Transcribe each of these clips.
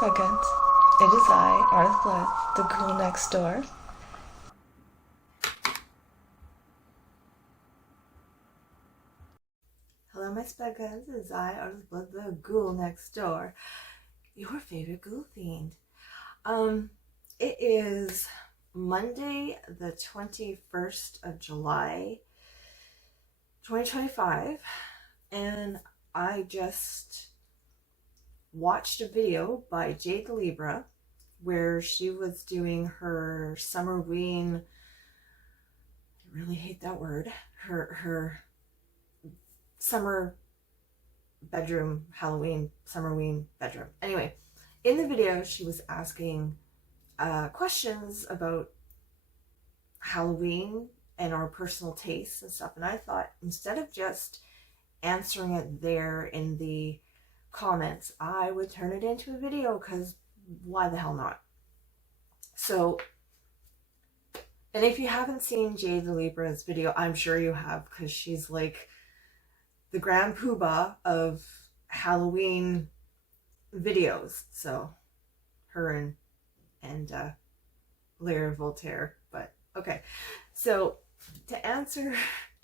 Second, it is I, Arthla, the girl next door. Hello, my Spudguns. It is I, Arthla, the ghoul next door. Your favorite ghoul fiend. It is Monday, the 21st of July, 2025, and I just watched a video by Jade the Libra where she was doing her Summerween, I really hate that word, her summer bedroom, Halloween, Summerween bedroom. Anyway, in the video she was asking questions about Halloween and our personal tastes and stuff, and I thought instead of just answering it there in the comments, I would turn it into a video, because why the hell not? So, and if you haven't seen Jade the Libra's video, I'm sure you have, because she's like the grand poobah of Halloween videos. So her and Lyra Voltaire. But okay, so to answer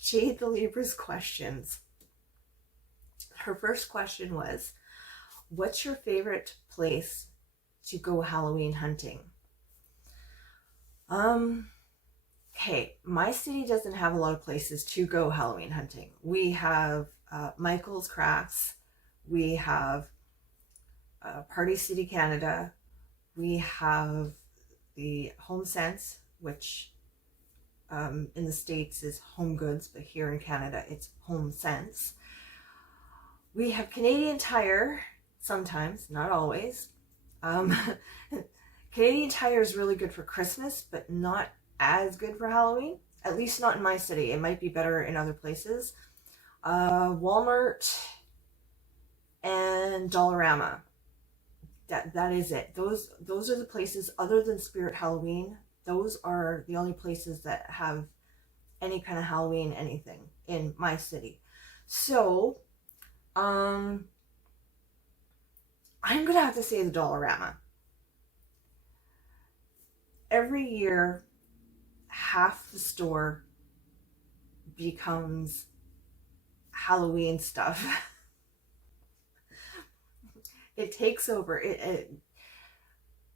Jade the Libra's questions, her first question was, what's your favorite place to go Halloween hunting? Okay, my city doesn't have a lot of places to go Halloween hunting. We have Michael's Crafts, we have Party City, Canada, we have the Home Sense, which in the States is Home Goods, but here in Canada it's Home Sense. We have Canadian Tire, sometimes, not always. Canadian Tire is really good for Christmas, but not as good for Halloween. At least not in my city. It might be better in other places. Walmart and Dollarama. That is it. Those are the places, other than Spirit Halloween. Those are the only places that have any kind of Halloween anything in my city. So I'm gonna have to say the Dollarama. Every year, half the store becomes Halloween stuff. It takes over.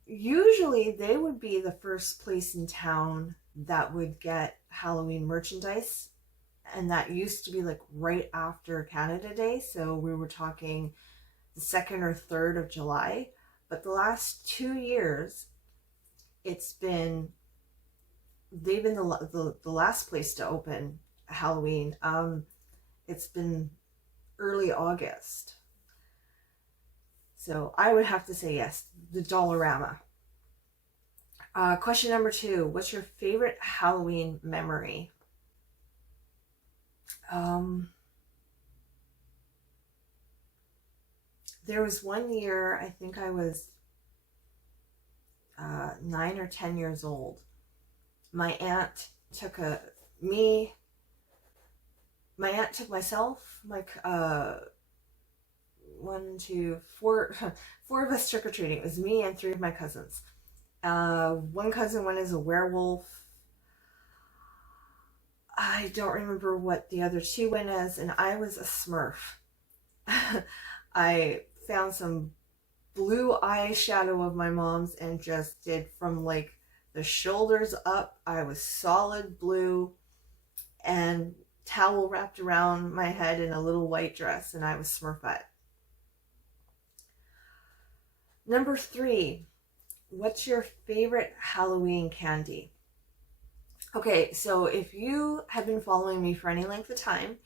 Usually they would be the first place in town that would get Halloween merchandise, and that used to be like right after Canada Day, so we were talking the 2nd or 3rd of July. But the last 2 years, they've been the last place to open Halloween. It's been early August, so I would have to say yes, the Dollarama. Question number 2, what's your favorite Halloween memory? There was one year, I think I was 9 or 10 years old. My aunt took myself, like 4 of us trick-or-treating. It was me and 3 of my cousins. One cousin went as a werewolf. I don't remember what the other 2 went as, and I was a Smurf. I found some blue eyeshadow of my mom's and just did from like the shoulders up. I was solid blue and towel wrapped around my head in a little white dress, and I was Smurfette. Number 3, what's your favorite Halloween candy? Okay, so if you have been following me for any length of time,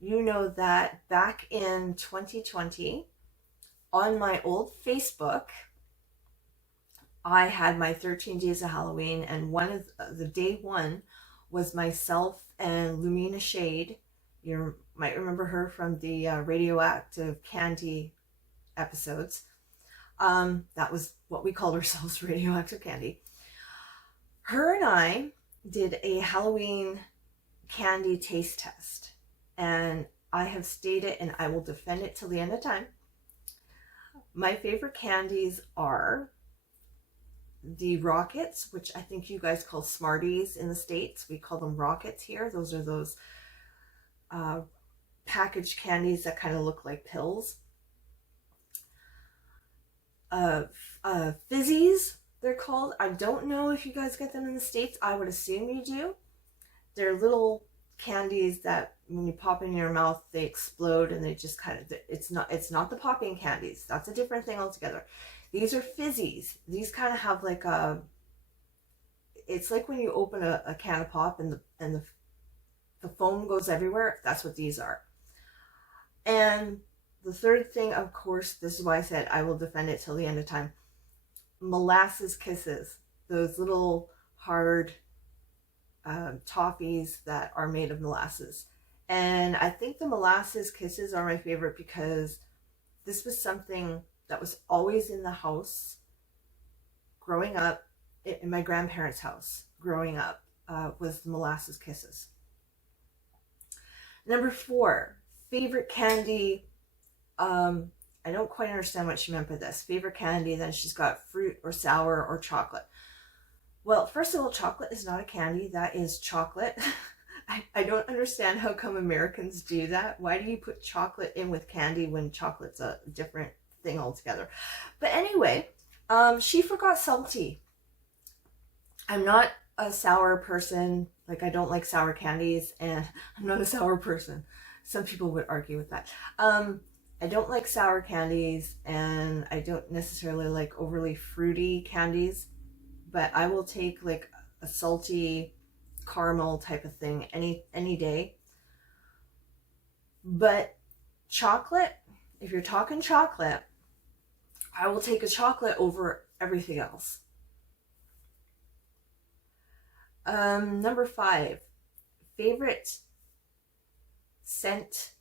you know that back in 2020, on my old Facebook, I had my 13 Days of Halloween, and one of the day 1 was myself and Lumina Shade. You might remember her from the radioactive candy episodes. That was what we called ourselves, radioactive candy. Her and I did a Halloween candy taste test, and I have stated, and I will defend it till the end of time, My favorite candies are the Rockets, which I think you guys call Smarties in the States. We call them Rockets here. Those are those packaged candies that kind of look like pills. Fizzies, they're called. I don't know if you guys get them in the States. I would assume you do. They're little candies that when you pop in your mouth, they explode and they just kind of, it's not the popping candies. That's a different thing altogether. These are fizzies. These kind of have like a, it's like when you open a can of pop and the foam goes everywhere. That's what these are. And the third thing, of course, this is why I said I will defend it till the end of time. Molasses Kisses. Those little hard toffees that are made of molasses. And I think the Molasses Kisses are my favorite because this was something that was always in the house growing up, in my grandparents' house growing up, was the Molasses Kisses. Number 4, favorite candy. I don't quite understand what she meant by this. Favorite candy, then she's got fruit or sour or chocolate. Well, first of all, chocolate is not a candy. That is chocolate. I don't understand how come Americans do that. Why do you put chocolate in with candy when chocolate's a different thing altogether? But anyway, she forgot salty. I'm not a sour person. Like, I don't like sour candies, and I'm not a sour person. Some people would argue with that. I don't like sour candies, and I don't necessarily like overly fruity candies, but I will take like a salty caramel type of thing any day. But chocolate, if you're talking chocolate, I will take a chocolate over everything else. Number 5, favorite scent.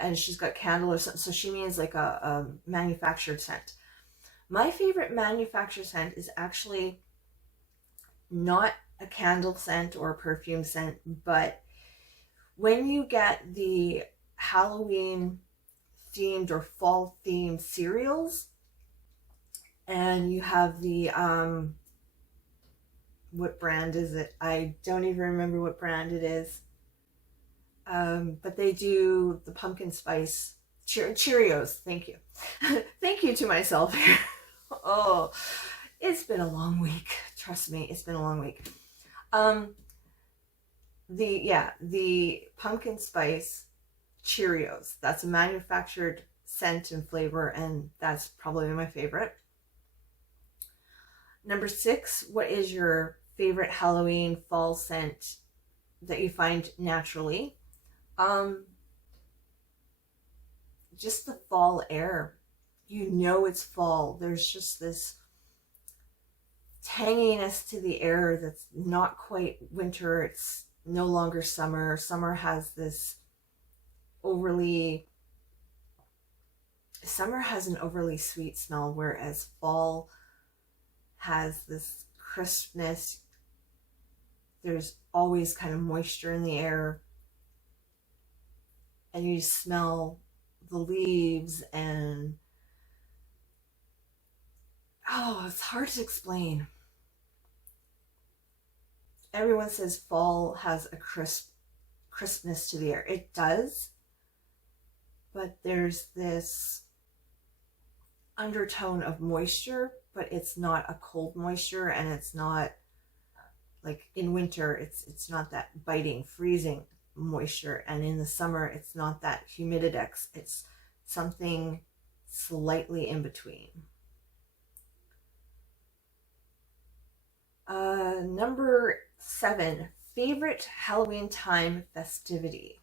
And she's got candle or something, so she means like a manufactured scent. My favorite manufactured scent is actually not a candle scent or a perfume scent, but when you get the Halloween themed or fall themed cereals, and you have the what brand is it? I don't even remember what brand it is. But they do the pumpkin spice Cheerios. Thank you. Thank you to myself here. Oh, it's been a long week. Trust me, it's been a long week. The pumpkin spice Cheerios. That's a manufactured scent and flavor, and that's probably my favorite. Number 6, what is your favorite Halloween fall scent that you find naturally? Just the fall air. You know it's fall. There's just this tanginess to the air that's not quite winter. It's no longer summer. Summer has this summer has an overly sweet smell, whereas fall has this crispness. There's always kind of moisture in the air, and you smell the leaves, and oh, it's hard to explain. Everyone says fall has a crispness to the air. It does, but there's this undertone of moisture, but it's not a cold moisture, and it's not like in winter, it's not that biting, freezing moisture, and in the summer it's not that humididex. It's something slightly in between. Number 7, favorite Halloween time festivity.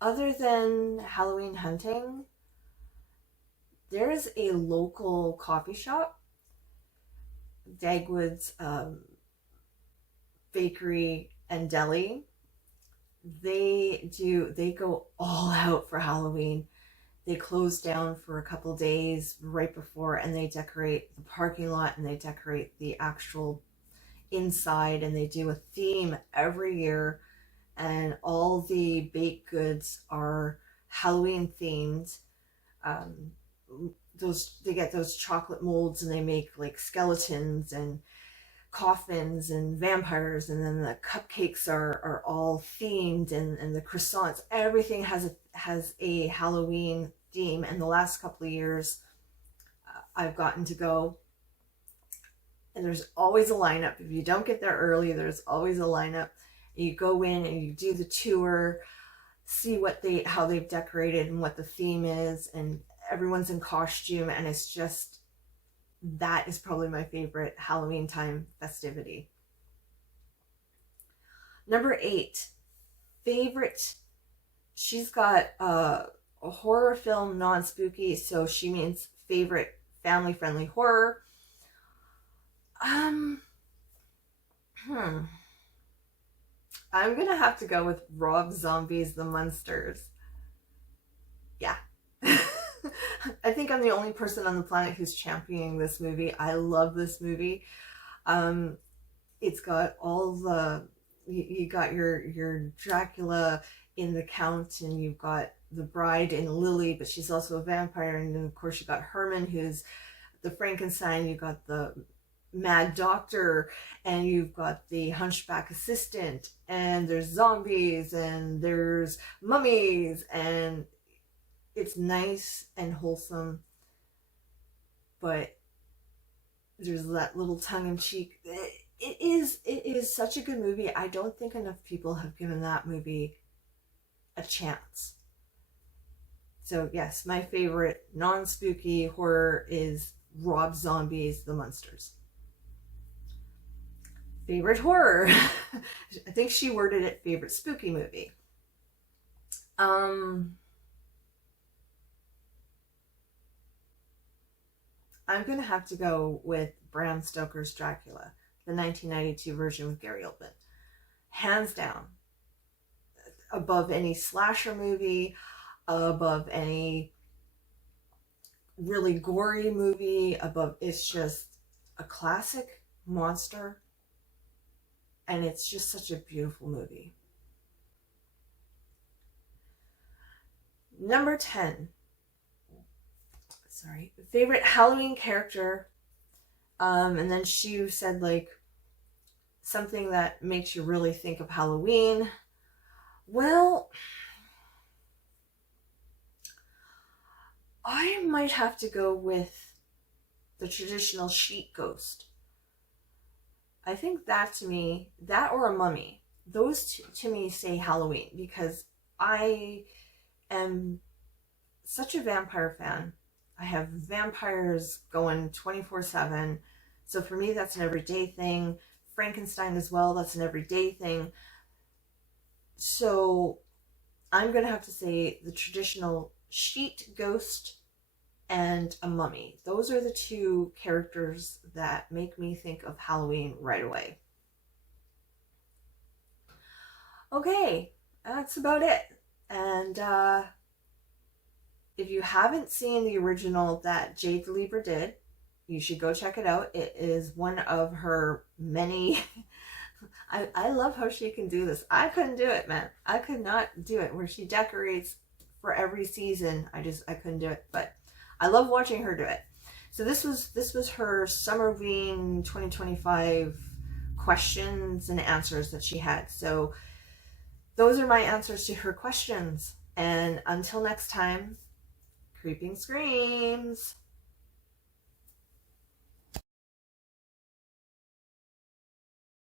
Other than Halloween hunting, there is a local coffee shop, Dagwood's Bakery and Deli. They go all out for Halloween. They close down for a couple days right before, and they decorate the parking lot, and they decorate the actual inside, and they do a theme every year, and all the baked goods are Halloween themed. They get those chocolate molds and they make like skeletons and coffins and vampires, and then the cupcakes are all themed, and the croissants, everything has a Halloween theme. And the last couple of years I've gotten to go, and there's always a lineup. If you don't get there early, there's always a lineup. You go in and you do the tour, see how they've decorated and what the theme is, and everyone's in costume, and it's just, that is probably my favorite Halloween time festivity. Number 8, favorite. She's got a horror film, non-spooky, so she means favorite family-friendly horror. I'm gonna have to go with Rob Zombie's The Munsters. Yeah. I think I'm the only person on the planet who's championing this movie. I love this movie. It's got all the, you got your Dracula in the Count, and you've got the bride in Lily, but she's also a vampire. And then of course you got Herman, who's the Frankenstein. You got the mad doctor, and you've got the hunchback assistant, and there's zombies, and there's mummies, and it's nice and wholesome, but there's that little tongue-in-cheek. It is such a good movie. I don't think enough people have given that movie a chance. So yes, my favorite non-spooky horror is Rob Zombie's The Munsters. Favorite horror. I think she worded it favorite spooky movie. I'm going to have to go with Bram Stoker's Dracula, the 1992 version with Gary Oldman. Hands down. Above any slasher movie, above any really gory movie, it's just a classic monster, and it's just such a beautiful movie. Number 10. Sorry, favorite Halloween character. And then she said like something that makes you really think of Halloween. Well, I might have to go with the traditional sheet ghost. I think that to me, that or a mummy, those two to me say Halloween, because I am such a vampire fan. I have vampires going 24/7. So for me, that's an everyday thing. Frankenstein as well, that's an everyday thing. So I'm going to have to say the traditional sheet ghost and a mummy. Those are the two characters that make me think of Halloween right away. Okay, that's about it. And if you haven't seen the original that Jade the Libra did, you should go check it out. It is one of her many. I love how she can do this. I couldn't do it, man. I could not do it, where she decorates for every season. I couldn't do it, but I love watching her do it. So this was her Summerween 2025 questions and answers that she had. So those are my answers to her questions. And until next time, creeping screams.